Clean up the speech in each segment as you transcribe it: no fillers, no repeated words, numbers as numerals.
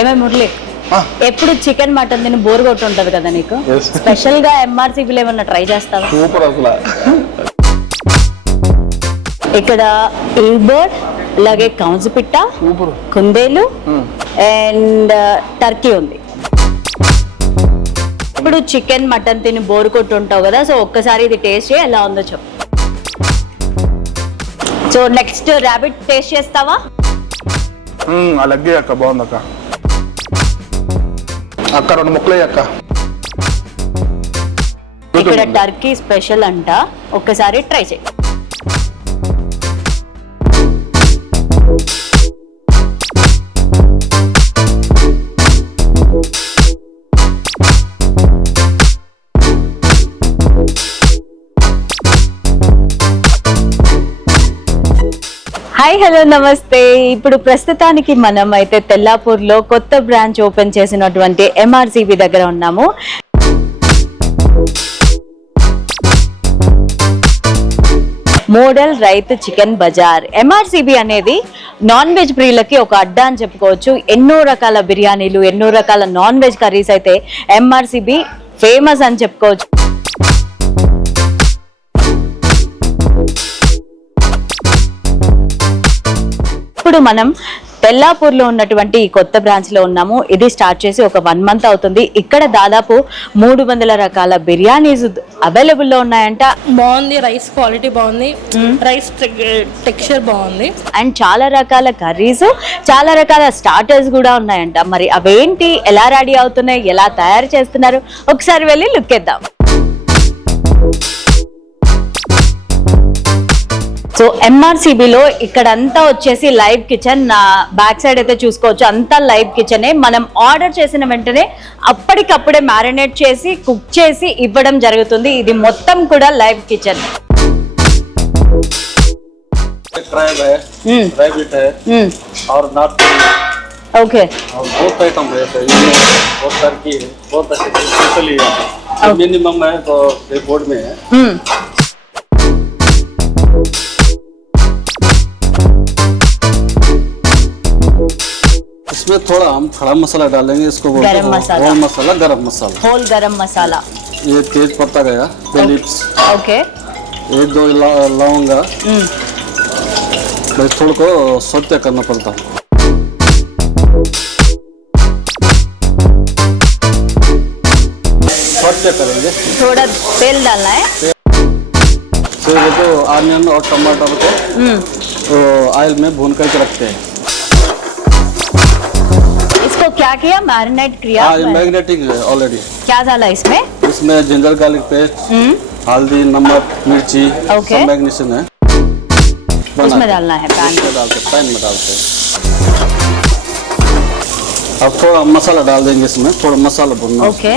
ఏమే మురళి, ఎప్పుడు chicken mutton తిని బోర్ కొట్టి ఉంటది కదా నీకు, స్పెషల్ గా ఎంఆర్సీబీలో ఏమన్నా ట్రై చేస్తావా? సూపర్ అసలు. ఇక్కడ ఈబర్డ్, అలాగే కౌజుపిట్ట, కుందేలు అండ్ టర్కీ ఉంది. ఇప్పుడు చికెన్ మటన్ తిని బోర్ కొట్టి ఉంటావు కదా, సో ఒక్కసారి ఇది టేస్ట్ చేయి, ఎలా ఉందో చెప్పు. సో నెక్స్ట్ ర్యాబిట్ టేస్ట్ చేస్తావా? అలాగే అక్క, బాగుంది అక్క. అక్క 2 ముక్కలే అక్క. ఇక్కడ టర్కీ స్పెషల్ అంట, ఒక్కసారి ట్రై చేయి. హాయ్, హలో, నమస్తే. ఇప్పుడు ప్రస్తుతానికి మనం అయితే తెల్లాపూర్లో కొత్త బ్రాంచ్ ఓపెన్ చేసినటువంటి ఎంఆర్సీబీ దగ్గర ఉన్నాము. మోడల్ రైతు చికెన్ బజార్. ఎంఆర్సీబీ అనేది నాన్ వెజ్ ప్రియులకి ఒక అడ్డా అని చెప్పుకోవచ్చు. ఎన్నో రకాల బిర్యానీలు, ఎన్నో రకాల నాన్ వెజ్ కర్రీస్ అయితే ఎంఆర్సీబీ ఫేమస్ అని చెప్పుకోవచ్చు. ఇప్పుడు మనం తెల్లాపూర్లో ఉన్నటువంటి ఈ కొత్త బ్రాంచ్ లో ఉన్నాము. ఇది స్టార్ట్ చేసి ఒక 1 మంత్ అవుతుంది. ఇక్కడ దాదాపు 300 రకాల బిర్యానీస్ అవైలబుల్ లో ఉన్నాయంట. బాగుంది, రైస్ క్వాలిటీ బాగుంది, రైస్ టెక్స్చర్ బాగుంది, అండ్ చాలా రకాల కర్రీస్, చాలా రకాల స్టార్టర్స్ కూడా ఉన్నాయంట. మరి అవేంటి, ఎలా రెడీ అవుతున్నాయి, ఎలా తయారు చేస్తున్నారు, ఒకసారి వెళ్ళి లుక్ చేద్దాం. సో ఎంఆర్సీబీలో ఇక్కడంతా వచ్చేసి లైవ్ కిచెన్. బ్యాక్ సైడ్ అయితే చూసుకోవచ్చు, అంతా లైవ్ కిచెనే. మనం ఆర్డర్ చేసిన వెంటనే అప్పటికప్పుడే మ్యారినేట్ చేసి కుక్ చేసి ఇవ్వడం జరుగుతుంది. ఇది మొత్తం కూడా లైవ్ కిచెన్. ఓకే, मिनिमम है तो बोर्ड में है। इसमें थोड़ा हम खड़ा मसाला डालेंगे, इसको बोलते हैं होल मसाला, गरम मसाला, होल गरम मसाला। ये तेज पत्ता गया, बे लीव्स, ओके, 1-2 लौंगा, बस थोड़ा को सौते करना पड़ता है। सौते करेंगे, थोड़ा तेल डालना है। फिर वो जो ऑनियन और टमाटर को तो ऑयल में भून करके रखते हैं। इसको क्या किया, मैरिनेट किया? Marinating already. क्या डाला इसमें? इसमें जिंजर गार्लिक पेस्ट, हल्दी, नमक, मिर्ची, ओके, सब मैग्नेशन है, उसमें डालना है, पैन में डालते, पैन में डालते हैं। अब थोड़ा मसाला डाल देंगे इसमें, थोड़ा मसाला भूनना। ओके,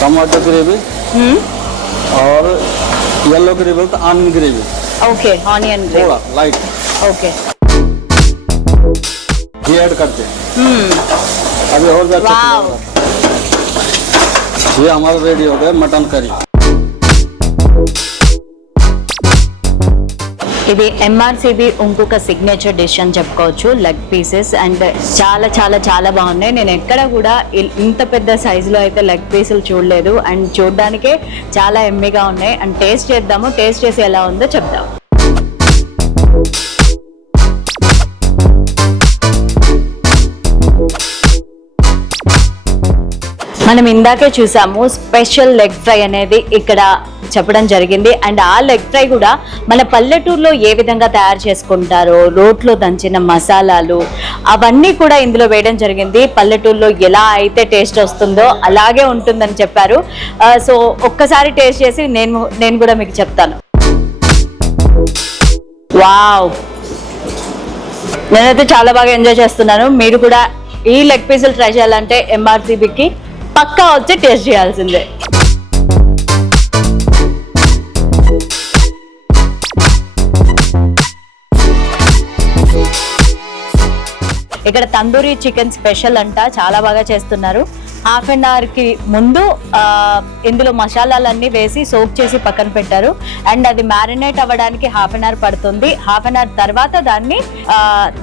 टमाटर ग्रेवी और येलो ग्रेवी तो onion gravy. Okay, onion gravy थोड़ा लाइट। ओके, ये ऐड करते हैं। अभी और भी अच्छा वाव, ये हमारा रेडी हो गया मटन करी। ఇది ఎంఆర్సీబీ ఇంకొక సిగ్నేచర్ డిష్ అని చెప్పుకోవచ్చు. లెగ్ పీసెస్ అండ్ చాలా చాలా చాలా బాగున్నాయి. నేను ఎక్కడ కూడా ఇంత పెద్ద సైజులో అయితే లెగ్ పీసులు చూడలేదు. అండ్ చూడడానికే చాలా ఎమ్మిగా ఉన్నాయి. అండ్ టేస్ట్ చేద్దాము, టేస్ట్ చేసి ఎలా ఉందో చెప్దాం. మనం ఇందాకే చూసాము స్పెషల్ లెగ్ ఫ్రై అనేది ఇక్కడ చెప్పడం జరిగింది. అండ్ ఆ లెగ్ ఫ్రై కూడా మన పల్లెటూరులో ఏ విధంగా తయారు చేసుకుంటారో, రోట్లో దంచిన మసాలాలు అవన్నీ కూడా ఇందులో వేయడం జరిగింది. పల్లెటూరులో ఎలా అయితే టేస్ట్ వస్తుందో అలాగే ఉంటుందని చెప్పారు. సో ఒక్కసారి టేస్ట్ చేసి నేను కూడా మీకు చెప్తాను. వావ్, నేనైతే చాలా బాగా ఎంజాయ్ చేస్తున్నాను. మీరు కూడా ఈ లెగ్ పీసులు ట్రై చేయాలంటే ఎంఆర్సీబీకి పక్కా వచ్చి టేస్ట్ చేయాల్సిందే. ఇక్కడ తందూరి చికెన్ స్పెషల్ అంట, చాలా బాగా చేస్తున్నారు. హాఫ్ అన్ అవర్కి ముందు ఇందులో మసాలాలన్నీ వేసి సోక్ చేసి పక్కన పెట్టారు. అండ్ అది మ్యారినేట్ అవ్వడానికి హాఫ్ అన్ అవర్ పడుతుంది. హాఫ్ అన్ అవర్ తర్వాత దాన్ని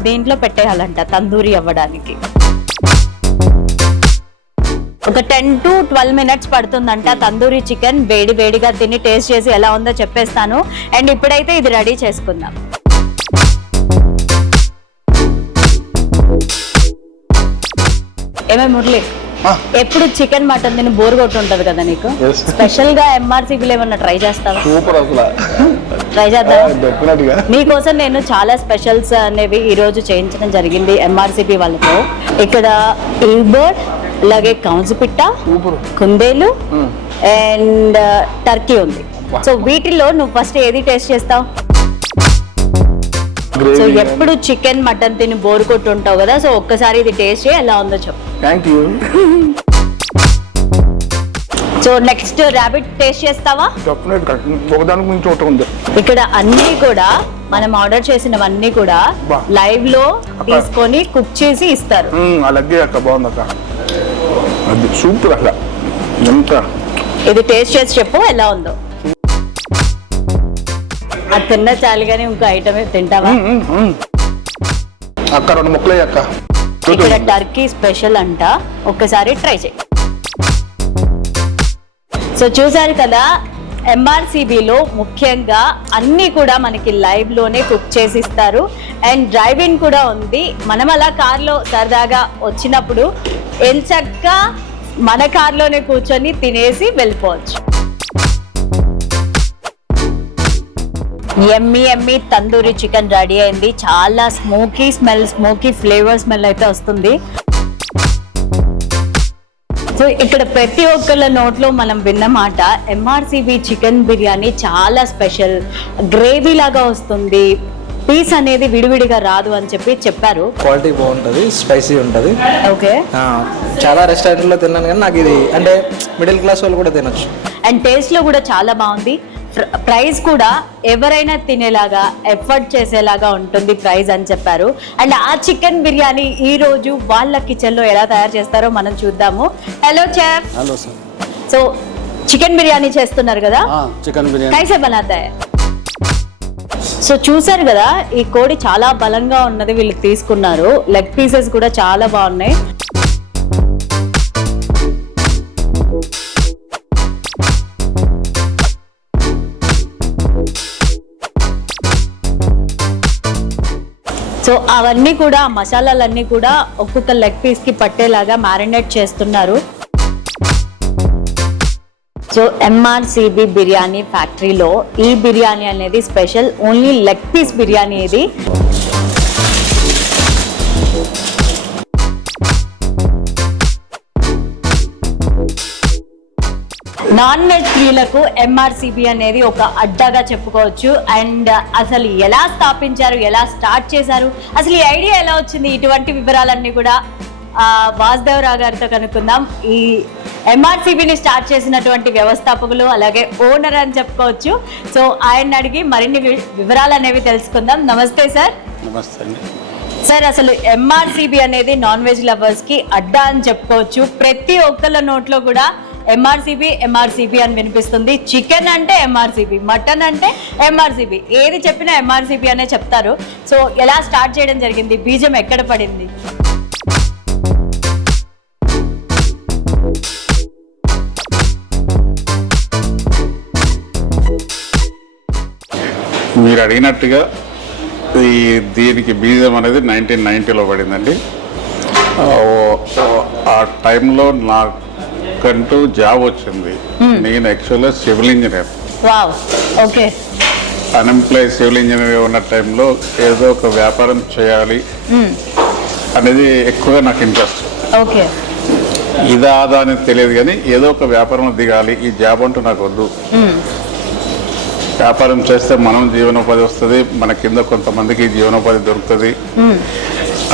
దీంట్లో పెట్టేయాలంట తందూరి అవ్వడానికి. ఒక 10 to 12 minutes పడుతుందంట తందూరి చికెన్. వేడి వేడిగా తిని టేస్ట్ చేసి ఎలా ఉందో చెప్పేస్తాను. అండ్ ఇప్పుడైతే ఇది రెడీ చేసుకుందాం. ఏమే మురళి, ఎప్పుడు చికెన్ మటన్ తిని బోర్ కొట్టుంటది కదా నీకు? Yes. స్పెషల్ గా ఎంఆర్సీబీలో ఏమన్నా ట్రై చేస్తావా? సూపర్ అసలు ట్రై చేద్దాం. డెఫినెట్గా మీకోసం నేను చాలా స్పెషల్స్ అనేవి ఈ రోజు చేయించడం జరిగింది ఎంఆర్సీబీ వాళ్ళతో. ఇక్కడ ఈబర్డ్, అలాగే కౌన్సిపిట్ట, కుందేలు అండ్ టర్కీ ఉంది. సో వీటిల్లో నువ్వు ఫస్ట్ ఏది టేస్ట్ చేస్తావు? సో ఎప్పుడు చికెన్ మటన్ తిని బోర్ కొట్టు ఉంటావు కదా, సో ఒక్కసారి ఇది టేస్ట్ చేయి, ఎలా ఉందో చెప్పు. Thank you. So next rabbit taste చేస్తావా? డెఫినెట్గా ఒకదానికి మించి ఒకటి ఉంది. ఇక్కడ అన్ని కూడా మనం ఆర్డర్ చేసినవన్నీ కూడా బా. లైవ్ లో తీసుకొని కుక్ చేసి ఇస్తారు. ఆ లగ్గే అక్క బాగుంది అక్క, అది సూపర్ అసలు. ఎంత ఇది టేస్ట్ చేసి చెప్పు ఎలా ఉందో. అది తిన్న చాలు కానీ ఇంకో ఐటమ్ తింటావా? అక్క 2 ముక్కలే అక్క. ఇక్కడ టర్కీ స్పెషల్ అంట, ఒక్కసారి ట్రై చేయి. సో చూసారు కదా, ఎంఆర్సీబీలో ముఖ్యంగా అన్నీ కూడా మనకి లైవ్ లోనే కుక్ చేసి ఇస్తారు. అండ్ డ్రైవ్ ఇన్ కూడా ఉంది. మనం అలా కార్లో సరదాగా వచ్చినప్పుడు ఎంచక్కా మన కార్లోనే కూర్చొని తినేసి వెళ్ళిపోవచ్చు. ఎమ్మి ఎమ్మి తందూరి చికెన్ రెడీ అయింది. చాలా smoky smell, smoky flavour smell అయితే వస్తుంది. సో ఇక్కడ ప్రతి ఒక్కళ్ళ నోట్లో మనం విన్న మాట, ఎంఆర్సీబీ చికెన్ బిర్యానీ చాలా స్పెషల్, గ్రేవీ లాగా వస్తుంది, పీస్ అనేది విడివిడిగా రాదు అని చెప్పారు. క్వాలిటీ బాగుంటుంది, స్పైసీ ఉంటుంది. ఓకే. చాలా రెస్టారెంట్లో తిన్నాను కానీ నాకు ఇది అంటే మిడిల్ క్లాస్ వాళ్ళు కూడా తినొచ్చు. అండ్ టేస్ట్ లో కూడా చాలా బాగుంది. ప్రైస్ కూడా ఎవరైనా తినేలాగా, ఎఫర్ట్ చేసేలాగా ఉంటుంది ప్రైస్ అని చెప్పారు. అండ్ ఆ చికెన్ బిర్యానీ ఈ రోజు వాళ్ళ కిచెన్ లో ఎలా తయారు చేస్తారో మనం చూద్దాము. Hello chef. Hello sir. So chicken biryani చేస్తున్నారు కదా, हाँ चिकन बिरयानी. కైసే బనాతా హై? సో చూసారు కదా, ఈ కోడి చాలా బలంగా ఉన్నది వీళ్ళు తీసుకున్నారు. లెగ్ పీసెస్ కూడా చాలా బాగున్నాయి. సో అవన్నీ కూడా, మసాలాలన్నీ కూడా ఒక్కొక్క లెగ్ పీస్ కి పట్టేలాగా మ్యారినేట్ చేస్తున్నారు. సో ఎంఆర్సీబీ బిర్యానీ ఫ్యాక్టరీలో ఈ బిర్యానీ అనేది special, only leg piece biryani ఇది. నాన్ వెజ్ ప్రియులకు ఎంఆర్సీబీ అనేది ఒక అడ్డాగా చెప్పుకోవచ్చు. అండ్ అసలు ఎలా స్థాపించారు, ఎలా స్టార్ట్ చేశారు, అసలు ఈ ఐడియా ఎలా వచ్చింది, ఇటువంటి వివరాలన్నీ కూడా వాసుదేవరావు గారితో కనుక్కుందాం. ఈ ఎంఆర్సీబీని స్టార్ట్ చేసినటువంటి వ్యవస్థాపకులు అలాగే ఓనర్ అని చెప్పుకోవచ్చు. సో ఆయన అడిగి మరిన్ని వివరాలు అనేవి తెలుసుకుందాం. నమస్తే సార్. नमस्ते अंడి. సార్, అసలు ఎంఆర్సీబీ అనేది నాన్ వెజ్ లవర్స్ కి అడ్డా అని చెప్పుకోవచ్చు. ప్రతి ఒక్కళ్ళ నోట్లో కూడా ఎంఆర్సీబీ ఎంఆర్సీబీ అని వినిపిస్తుంది. చికెన్ అంటే ఎంఆర్సీబీ, మటన్ అంటే ఎంఆర్సీబీ, ఏది చెప్పినా ఎంఆర్సీబీ అనే చెప్తారు. సో ఎలా స్టార్ట్ చేయడం జరిగింది, బీజం ఎక్కడ పడింది? మీరు అడిగినట్టుగా దీనికి బీజం అనేది 1990లో పడిందండి. ఆ టైంలో నాకంటూ జాబ్ వచ్చింది. నేను యాక్చువల్గా civil engineer. Wow, okay. Unemploy civil ఇంజనీర్గా ఉన్న టైంలో ఏదో ఒక వ్యాపారం చేయాలి అనేది ఎక్కువగా నాకు ఇంట్రెస్ట్. ఓకే. ఇదా ఆదా అనేది తెలియదు కానీ ఏదో ఒక వ్యాపారం దిగాలి, ఈ జాబ్ అంటూ నాకు వద్దు. వ్యాపారం చేస్తే మనం జీవనోపాధి వస్తుంది, మన కింద కొంతమందికి జీవనోపాధి దొరుకుతుంది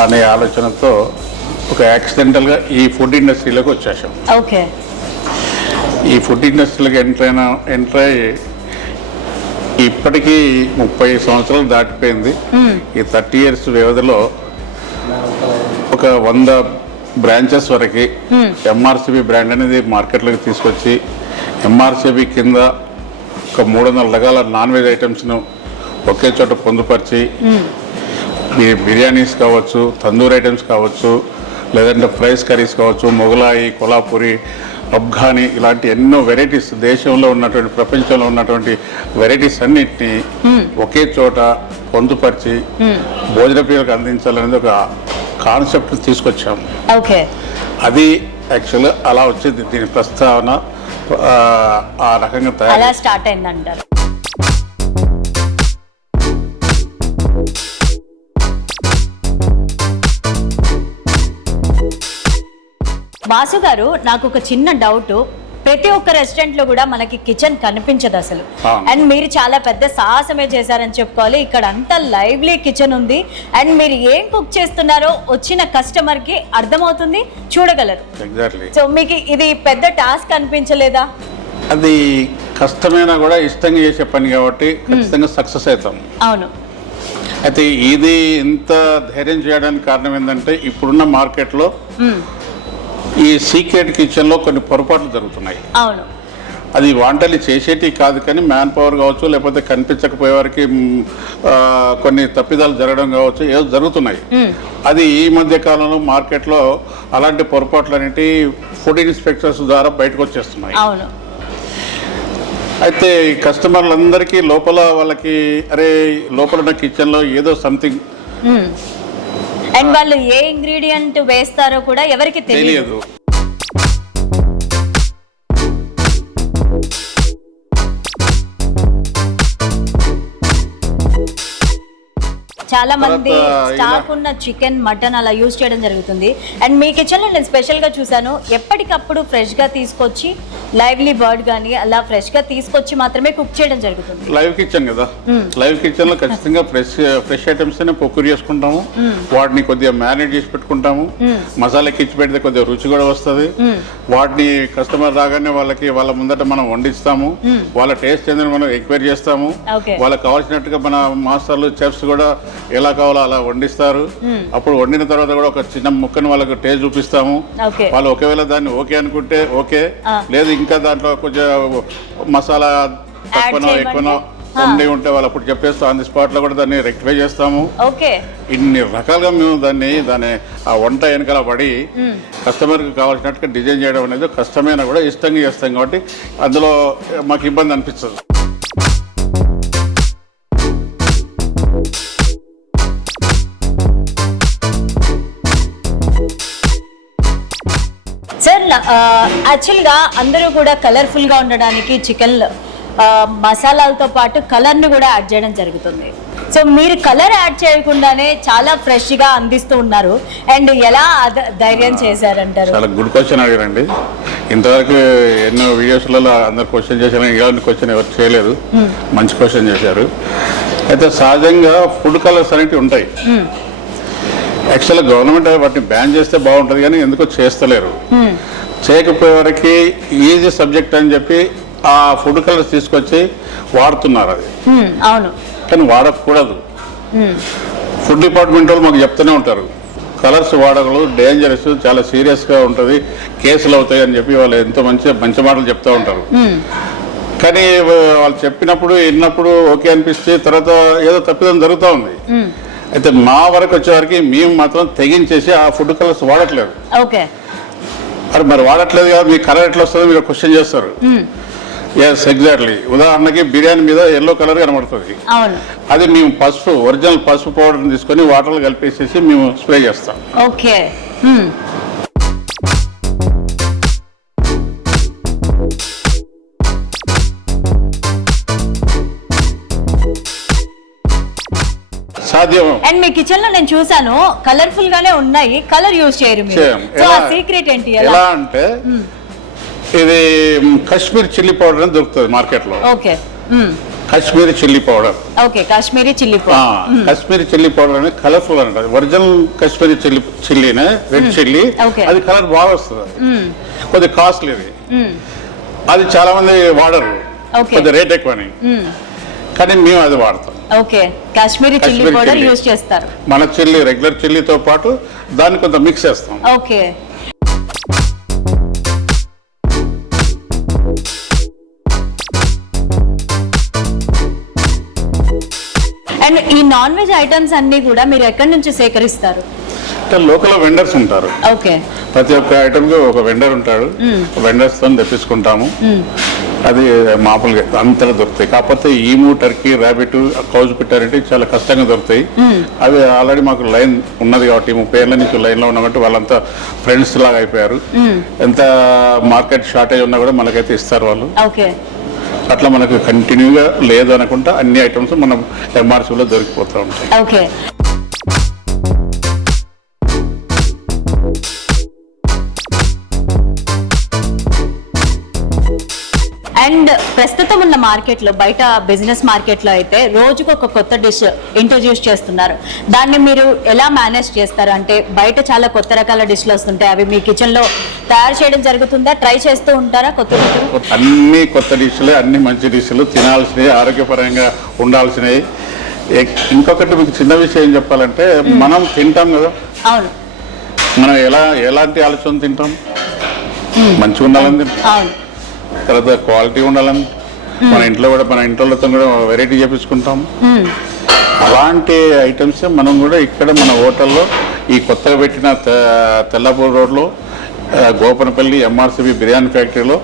అనే ఆలోచనతో ఒక యాక్సిడెంటల్గా ఈ ఫుడ్ ఇండస్ట్రీలోకి వచ్చేసాం. ఓకే. ఈ ఫుడ్ ఇండస్ట్రీలోకి ఎంటర్ అయ్యి ఇప్పటికీ 30 సంవత్సరాలు దాటిపోయింది. ఈ 30 years వ్యవధిలో ఒక 100 బ్రాంచెస్ వరకు ఎంఆర్సిబి బ్రాండ్ అనేది మార్కెట్లోకి తీసుకొచ్చి ఎంఆర్సిబి కింద ఒక 300 రకాల నాన్ వెజ్ ఐటమ్స్ను ఒకే చోట పొందుపరిచి బిర్యానీస్ కావచ్చు, తందూరి ఐటమ్స్ కావచ్చు, లేదంటే ఫ్రైస్ కర్రీస్ కావచ్చు, మొగలాయి, కొల్హాపూరి, అఫ్ఘానీ ఇలాంటి ఎన్నో వెరైటీస్ దేశంలో ఉన్నటువంటి ప్రపంచంలో ఉన్నటువంటి వెరైటీస్ అన్నిటినీ ఒకే చోట పొందుపరిచి భోజన ప్రియులకు అందించాలనేది ఒక కాన్సెప్ట్ తీసుకొచ్చాము. ఓకే, అది యాక్చువల్గా అలా వచ్చింది. దీని ప్రస్తావన ఆ రకంగా అలా తయారు. స్టార్ట్ అయిందంటారు. వాసు గారు, నాకు ఒక చిన్న డౌట్. ప్రతి ఒక్క రెస్టారెంట్ లో కూడా మనకి కిచెన్ కనిపించదు అసలు. అండ్ మీరు చాలా పెద్ద సాహసమే చేశారని చెప్పుకోవాలి. ఇక్కడ అంతా లైవ్లీ కిచెన్ ఉంది. అండ్ మీరు ఏం కుక్ చేస్తున్నారో వచ్చిన కస్టమర్ కి అర్థమవుతుంది, చూడగలరు. ఎగ్జాక్ట్లీ. సో మీకు ఇది పెద్ద టాస్క్ అనిపించలేదా? అది కష్టమైనా కూడా ఇష్టంగా చేసే పని కాబట్టి ఖచ్చితంగా సక్సెస్ అవుతాం. అవును. అయితే ఇది ఇంత ధైర్యం చేయడానికి కారణం ఏంటంటే ఇప్పుడున్న మార్కెట్లో ఈ సీక్రెట్ కిచెన్లో కొన్ని పొరపాట్లు జరుగుతున్నాయి. అవును. అది వంటలు చేసేటి కాదు, కానీ మ్యాన్ పవర్ కావచ్చు, లేకపోతే కనిపించకపోయే వారికి కొన్ని తప్పిదాలు జరగడం కావచ్చు, ఏదో జరుగుతున్నాయి. అది ఈ మధ్య కాలంలో మార్కెట్లో అలాంటి పొరపాట్లు అనేవి ఫుడ్ ఇన్స్పెక్టర్స్ ద్వారా బయటకు వచ్చేస్తున్నాయి. అవును. అయితే కస్టమర్లందరికీ లోపల వాళ్ళకి అరే లోపల ఉన్న కిచెన్లో ఏదో సంథింగ్, అండ్ వాళ్ళు ఏ ఇంగ్రీడియంట్ వేస్తారో కూడా ఎవరికి తెలియదు. చాలా మంది స్టాక్ ఉన్న చికెన్, మటన్ అలా యూజ్ చేయడం జరుగుతుంది. అండ్ మీ కిచెన్లో నేను స్పెషల్గా చూసాను, ఎప్పటికప్పుడు ఫ్రెష్గా తీసుకొచ్చి లైవ్లీ బర్డ్ కానీ అలా ఫ్రెష్గా తీసుకొచ్చి మాత్రమే కుక్ చేయడం జరుగుతుంది. లైవ్ కిచెన్ కదా, లైవ్ కిచెన్ లో ఖచ్చితంగా ఫ్రెష్ ఐటమ్స్ పొక్కురు చేసుకుంటాము. వాటిని కొద్దిగా మ్యారినేట్ చేసి పెట్టుకుంటాము. మసాలా కిచ్చి పెడితే కొద్దిగా రుచి కూడా వస్తుంది. వాటిని కస్టమర్ రాగానే వాళ్ళ ముందట మనం వండిస్తాము. వాళ్ళ టేస్ట్ ఏందని మనం ఎంక్వైరీ చేస్తాము. వాళ్ళకి కావాల్సినట్టుగా మన మాస్టర్లు, చెఫ్స్ కూడా ఎలా కావాలో అలా వండిస్తారు. అప్పుడు వండిన తర్వాత కూడా ఒక చిన్న ముక్కను వాళ్ళకి టేస్ట్ చూపిస్తాము. వాళ్ళు ఒకవేళ దాన్ని ఓకే అనుకుంటే ఓకే, లేదు ఇంకా దాంట్లో కొంచెం మసాలా తక్కువనో ఎక్కువనో ఉండి ఉంటే వాళ్ళు అప్పుడు చెప్పేస్తాం. ఆన్ ది స్పాట్ లో కూడా దాన్ని రెక్టిఫై చేస్తాము. ఇన్ని రకాలుగా మేము దాన్ని ఆ వంట వెనకాల పడి కస్టమర్కి కావాల్సినట్టుగా డిజైన్ చేయడం అనేది కష్టమైనా కూడా ఇష్టంగా చేస్తాం కాబట్టి అందులో మాకు ఇబ్బంది అనిపించదు. సార్, యాక్చువల్గా అందరూ కూడా కలర్ఫుల్ గా ఉండడానికి చికెన్ మసాలాలతో పాటు కలర్ ని కూడా యాడ్ చేయడం జరుగుతుంది. సో మీరు కలర్ యాడ్ చేయకుండానే చాలా ఫ్రెష్ గా అందిస్తూ ఉన్నారు. అండ్ ఎలా ధైర్యం చేశారంటారు? చాలా గుడ్ క్వశ్చన్ అడిగారండి. ఇంతవరకు ఎన్నో వీడియోస్లలో అందరు క్వశ్చన్ చేశారు, ఇలాంటి క్వశ్చన్ ఎవరు చేయలేదు. మంచి క్వశ్చన్ చేశారు. అయితే సహజంగా ఫుడ్ కలర్స్ అనేవి ఉంటాయి. యాక్చువల్గా గవర్నమెంట్ వాటిని బ్యాన్ చేస్తే బాగుంటుంది, కానీ ఎందుకో చేస్తలేరు. చేయకపోయే వరకు ఈజీ సబ్జెక్ట్ అని చెప్పి ఆ ఫుడ్ కలర్స్ తీసుకొచ్చి వాడుతున్నారు. అది అవును, కానీ వాడకూడదు. ఫుడ్ డిపార్ట్మెంట్ వాళ్ళు మాకు చెప్తూనే ఉంటారు, కలర్స్ వాడకూడదు, డేంజరస్, చాలా సీరియస్గా ఉంటుంది, కేసులు అవుతాయి అని చెప్పి వాళ్ళు ఎంతో మంచి మాటలు చెప్తూ ఉంటారు. కానీ వాళ్ళు చెప్పినప్పుడు విన్నప్పుడు ఓకే అనిపిస్తే తర్వాత ఏదో తప్పిదం జరుగుతూ ఉంది. అయితే మా వరకు వచ్చేవారికి మేము మాత్రం తెగించేసి ఆ ఫుడ్ కలర్స్ వాడట్లేదు. అరే మరి వాడట్లేదు కదా, మీ కలర్ ఎట్లా వస్తుందో మీరు క్వశ్చన్ చేస్తారు. Yes, exactly. ఉదాహరణకి బిర్యానీ మీద ఎల్లో కలర్ కనబడుతుంది. అది మేము ఒరిజినల్ పసుపు పౌడర్ తీసుకొని వాటర్లో కలిపేసేసి మేము స్ప్రే చేస్తాం. ఓకే. సాధ్యం. అండ్ మీ కిచెన్ లో నేను చూసాను కలర్ఫుల్ గానే ఉన్నాయి, కలర్ యూజ్ చేయరు మీరు. సో ఆ సీక్రెట్ ఏంటి? ఎలా అంటే ఇది కాశ్మీర్ చిల్లీ పౌడర్ అని దొరుకుతుంది మార్కెట్ లో. Okay. Kashmiri chilli powder. Okay, Kashmiri chilli powder. Kashmiri chilli powder అనేది కలర్ఫుల్ అంటారు. ఒరిజినల్ కాశ్మీరీ చిల్లీనే, రెడ్ చిల్లీ, అది కలర్ బాగా వస్తుంది. కొద్దిగా కాస్ట్లీ అది చాలా మంది వాడరు, కొద్దిగా రేట్ ఎక్కువని. కానీ మేము అది వాడతాం. Okay, Kashmiri chilli Kashmiri powder chilli. Use చేస్తారు. మన చిల్లీ రెగ్యులర్ చిల్లీతో పాటు దాన్ని కొంత మిక్స్ చేస్తాం. ఓకే. అండ్ ఈ నాన్ వెజ్ ఐటమ్స్ అన్ని కూడా మీరు ఎక్కడి నుంచి సేకరిస్తారు? అంటే లోకల్ వెండర్స్ ఉంటారు. ఓకే. ప్రతి ఒక్క ఐటమ్ కి ఒక వెండర్ ఉంటాడు. వెండర్స్ తో తెప్పించుకుంటాము. అది మామూలుగా అంతలా దొరుకుతాయి. కాకపోతే ఈము, టర్కీ, ర్యాబిట్, కౌజ్ పిట్టారంటే చాలా కష్టంగా దొరుకుతాయి. అవి ఆల్రెడీ మాకు లైన్ ఉన్నది కాబట్టి 30 ఏళ్ళ నుంచి లైన్ లో ఉన్నామంటే వాళ్ళంతా ఫ్రెండ్స్ లాగా అయిపోయారు. ఎంత మార్కెట్ షార్టేజ్ ఉన్నా కూడా మనకైతే ఇస్తారు వాళ్ళు. ఓకే. అట్లా మనకు కంటిన్యూగా లేదు అనుకుంటా అన్ని ఐటమ్స్ మనం ఎంఆర్సీలో దొరికిపోతూ ఉంటాయి. ఓకే. అండ్ ప్రస్తుతం ఉన్న మార్కెట్లో, బయట బిజినెస్ మార్కెట్లో అయితే రోజుకు ఒక కొత్త డిష్ ఇంట్రొడ్యూస్ చేస్తున్నారు. దాన్ని మీరు ఎలా మేనేజ్ చేస్తారు? అంటే బయట చాలా కొత్త రకాల డిష్లు వస్తుంటాయి, అవి మీ కిచెన్లో తయారు చేయడం జరుగుతుందా? ట్రై చేస్తూ ఉంటారా కొత్త డిష్? అన్ని కొత్త డిష్లే, అన్ని మంచి డిష్లు, తినాల్సినవి, ఆరోగ్యపరంగా ఉండాల్సినవి. ఇంకొకటి మీకు చిన్న విషయం చెప్పాలంటే, మనం తింటాం కదా, అవును, మనం ఎలాంటి ఆలోచన తింటాం? మంచిగా ఉండాలని తింటాం, అవును, తర్వాత క్వాలిటీ ఉండాలని, మన ఇంట్లో వాళ్ళతో కూడా వెరైటీ చేపించుకుంటాం. అలాంటి ఐటమ్స్ మనం కూడా ఇక్కడ మన హోటల్లో ఈ కొత్తగా పెట్టిన తెల్లపూర్ రోడ్లో గోపనపల్లి ఎంఆర్సీబీ బిర్యానీ ఫ్యాక్టరీలో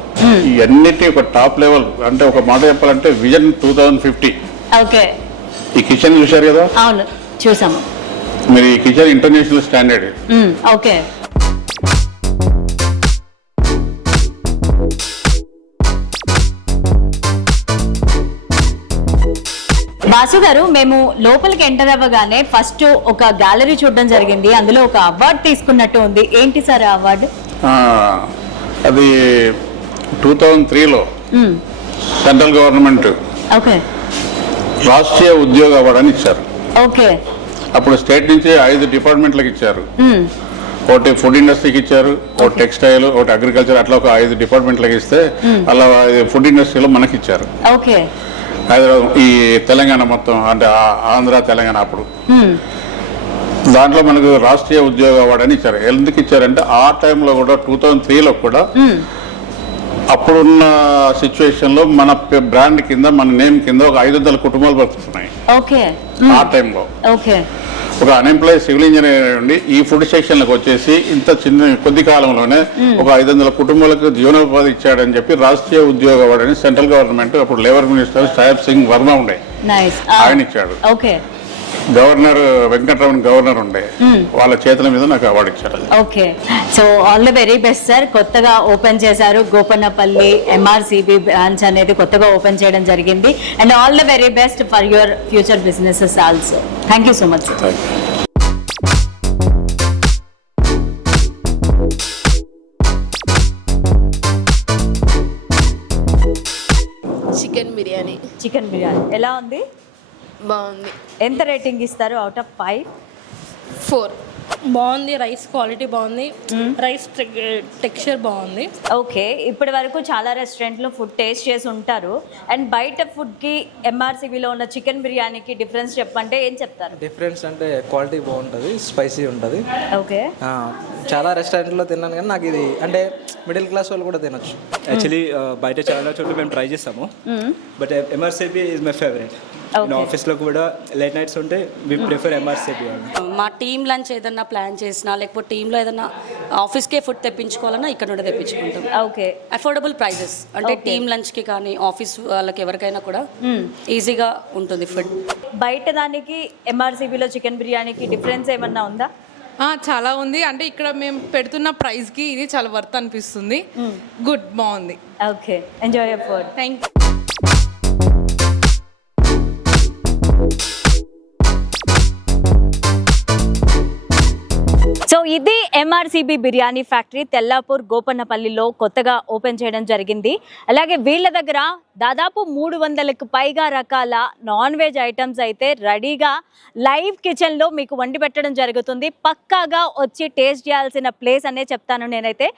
ఇవన్నిటి ఒక టాప్ లెవెల్, అంటే ఒక మాట చెప్పాలంటే విజన్ 2050. ఓకే. ఈ కిచెన్ చూశారు కదా? అవును, చూసాము. మీరు ఈ kitchen international standard. Okay. Boss గారు, మేము లోపలికి ఎంటర్ అవ్వగానే ఫస్ట్ ఒక గ్యాలరీ చూడడం జరిగింది. అందులో ఒక అవార్డు తీసుకున్నట్టు ఉంది. ఏంటి సార్ ఆ అవార్డు? అది 2003లో సెంట్రల్ గవర్నమెంట్ ఓకే, రాష్ట్రీయ ఉద్యోగ అవార్డు అని ఇచ్చారు. ఓకే. అప్పుడు స్టేట్ నుంచి 5 డిపార్ట్మెంట్లకు ఇచ్చారు. ఒకటి ఫుడ్ ఇండస్ట్రీకి ఇచ్చారు, ఒకటి టెక్స్టైల్, ఒకటి అగ్రికల్చర్, అట్లా ఒక 5 డిపార్ట్మెంట్లకు ఇస్తే అలా ఫుడ్ ఇండస్ట్రీలో మనకి ఇచ్చారు. ఓకే. హైదరాబాద్, ఈ తెలంగాణ మొత్తం, అంటే ఆంధ్ర తెలంగాణ అప్పుడు దాంట్లో మనకు రాష్ట్రీయ ఉద్యోగ అవార్డు అని ఇచ్చారు. ఎందుకు ఇచ్చారంటే ఆ టైంలో కూడా 2003లో కూడా అప్పుడున్న సిచ్యువేషన్ లో మన బ్రాండ్ కింద, మన నేమ్ కింద ఒక 500 కుటుంబాలు బతుకుతున్నాయి. ఓకే. ఆ టైంలో ఓకే. ఒక అన్ఎంప్లాయ్ సివిల్ ఇంజనీర్ నుండి ఈ ఫుడ్ సెక్షన్లకు వచ్చేసి ఇంత చిన్న కొద్ది కాలంలోనే ఒక 500 కుటుంబాలకు జీవనోపాధి ఇచ్చాడని చెప్పి రాష్ట్రీయ ఉద్యోగ అవార్డు అని సెంట్రల్ గవర్నమెంట్, అప్పుడు లేబర్ మినిస్టర్ సాహెబ్ సింగ్ వర్మ ఉండే, ఆయన ఇచ్చాడు. ఓకే. గవర్నర్ వెంకటరమణ గవర్నర్ ఉండే, వాళ్ళ చేతుల మీద నాకు అవార్డు ఇచ్చారు. Okay. So all the very best sir. కొత్తగా ఓపెన్ చేశారు గోపన్నపల్లి ఎంఆర్సీబీ బ్రాంచ్ అనేది కొత్తగా ఓపెన్ చేయడం జరిగింది. And all the very best for your future businesses also. Thank you so much sir. Chicken biryani. Chicken biryani ఎలా ఉంది? బాగుంది. ఎంత రేటింగ్ ఇస్తారు అవుట్ ఆఫ్ 5? 4. బాగుంది. రైస్ క్వాలిటీ బాగుంది. రైస్ టెక్స్చర్ బాగుంది. ఓకే. ఇప్పటి వరకు చాలా రెస్టారెంట్లో ఫుడ్ టేస్ట్ చేసి ఉంటారు. అండ్ బయట ఫుడ్కి ఎంఆర్సీబీలో ఉన్న చికెన్ బిర్యానీకి డిఫరెన్స్ చెప్పంటే ఏం చెప్తారు? డిఫరెన్స్ అంటే క్వాలిటీ బాగుంటుంది, స్పైసీ ఉంటుంది. ఓకే. చాలా రెస్టారెంట్లో తిన్నాను కానీ నాకు ఇది అంటే మిడిల్ క్లాస్ వాళ్ళు కూడా తినొచ్చు. యాక్చువల్లీ బయట చాలా చోట్ల మేము ట్రై చేస్తాము, but MRCB is my favourite. ఆఫీస్లో కూడా లేట్ నైట్స్ ఉంటే వి ప్రిఫర్ ఎంఆర్సీబీ. మా టీమ్ లంచ్ ఏదన్నా ప్లాన్ చేసినా, లేకపోతే టీంలో ఏదన్నా ఆఫీస్కే ఫుడ్ తెప్పించుకోవాలన్నా ఇక్కడ నుండి తెప్పించుకుంటాం. ఓకే. అఫోర్డబుల్ ప్రైజెస్, అంటే టీమ్ లంచ్కి కానీ ఆఫీస్ వాళ్ళకి ఎవరికైనా కూడా ఈజీగా ఉంటుంది ఫుడ్. బయట దానికి ఎంఆర్సీబీలో చికెన్ బిర్యానీకి డిఫరెన్స్ ఏమన్నా ఉందా? చాలా ఉంది. అంటే ఇక్కడ మేము పెడుతున్న ప్రైస్కి ఇది చాలా వర్త్ అనిపిస్తుంది. గుడ్, బాగుంది. Okay. Enjoy your food. Thank you. So ఇది ఎంఆర్సీబీ బిర్యానీ ఫ్యాక్టరీ తెల్లాపూర్ గోపన్నపల్లిలో కొత్తగా ఓపెన్ చేయడం జరిగింది. అలాగే వీళ్ళ దగ్గర దాదాపు 300కు పైగా రకాల నాన్ వెజ్ ఐటమ్స్ అయితే రెడీగా లైవ్ కిచెన్లో మీకు వండి పెట్టడం జరుగుతుంది. పక్కాగా వచ్చి టేస్ట్ చేయాల్సిన ప్లేస్ అనే చెప్తాను నేనైతే.